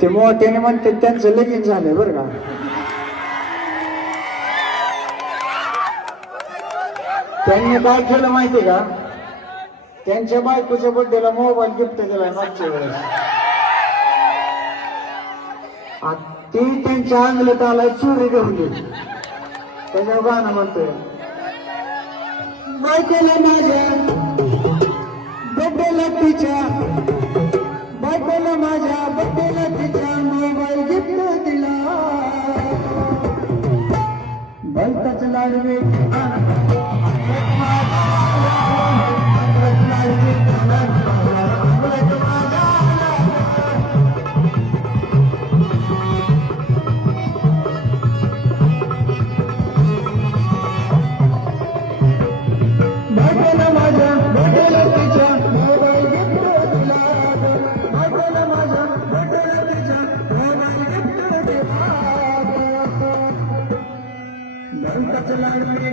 ते मोठ्याने म्हणते त्यांचं लगीन झालंय बरं का. त्यांनी काय केलं माहितीये का, त्यांच्या बायकोच्या बर्थडेला मोबाईल गिफ्ट दिलाय मागच्या वेळेस. ती त्यांच्या अंगलट आलाय चोरी घेऊन गेली. त्याच्यावर गाणं म्हणतोय, बायकोला माझ्या बर्थडेला तिच्या, बायकोला माझ्या बर्थडेला तिच्या मोबाईल गिफ्ट दिला. भलताच लाडवे लाडवे